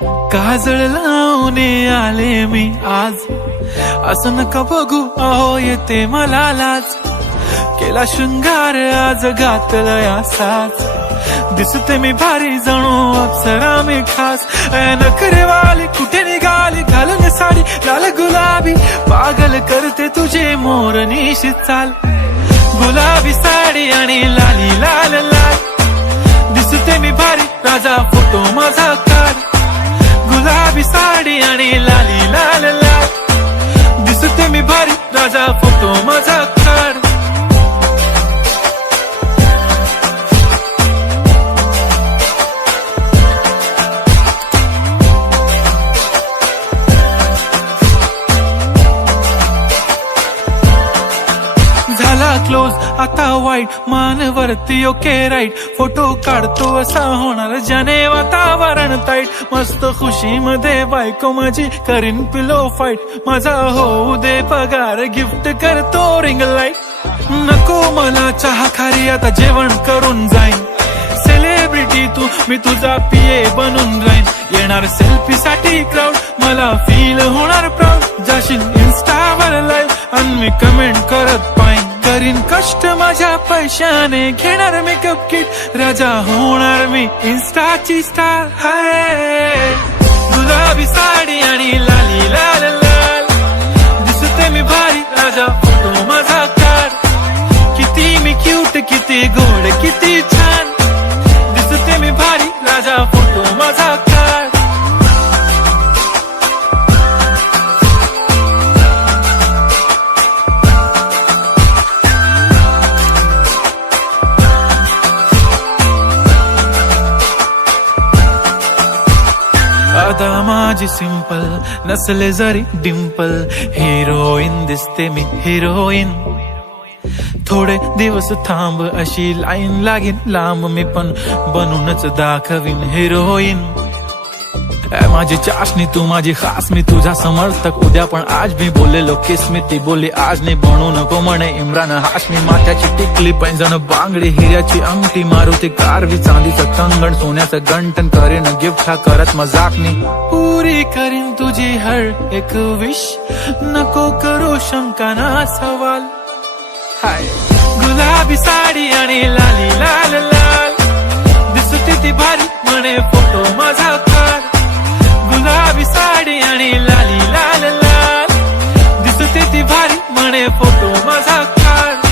काजळ लावून आले मी आज, असं नका बघू अहो येते मला लाज. केला शृंगार आज घातला असाच, दिसते मी भारी जणू अप्सरा मी खास. नखरेवाली कुठे निघाली घालून साडी लाल गुलाबी, पागल करते तुझे मोरनीशी चाल. गुलाबी साडी आणि लाली लाल लाल, दिसते मी भारी राजा फोटो माझा काढ. गुलाबी साडी आणि लाली लाल लाल, दिसते मी भारी राजा फोटो माझा काढ. झाला क्लोज आता वाईट, मानवरती ओके राईट. फोटो काढतो असा होणार ज्याने वातावरण ताईट. मस्त खुशी मध्ये बायको माझी करीन पिलो फाईट. माझा होऊ दे पगार गिफ्ट करतो रिंग लाईट. नको मला चहा खारी आता जेवण करून जाईन. सेलिब्रिटी तू मी तुझा पिये बनून राहीन. येणार सेल्फी साठी क्राऊड मला फील होणार प्राऊड. जाशील इन्स्टावर लाईव्ह आणि मी कमेंट करत पाईन. करीन कष्ट माझ्या पैशाने घेणार मेकअप किट. राजा होणार मी इन्स्टाची स्टार. हाय गुलाबी साडी आणि लाली लाल लाल, दिसते मी भारी राजा फोटो माझा काढ. किती मी क्यूट किती गोड किती छान, दिसते मी भारी राजा फोटो माझा काढ. आता माझी सिंपल नसले जरी डिंपल, हिरोईन दिसते मी हिरोईन. थोडे दिवस थांब अशी लाईन लागेल लांब, मी पण बनूनच दाखवीन हिरोईन. माझी चाशनी तू माझी खास, मी तुझा समर्थक उद्या पण आज. मी बोललेलो किस मी ती बोलली आज नाही. बनू नको म्हणे इम्रान हाशमी. माथ्याची टिकली पैंजण बांगडी हिऱ्याची अंगठी, मारुती कारवी चांदीचं कंगण सोन्याचं गंटन. करीन गिफ्ट हा करत मजाकनी. पुरी करीन तुझी हर एक विश, नको करू शंका ना सवाल. हाय गुलाबी साडी आणि लाली लाल लाल, दिसते ती भारी म्हणे फोटो माझा काढ. गुलाबी साडी आणि लाली लाल लाल, दिसते ती भारी म्हणे फोटो माझा काढ.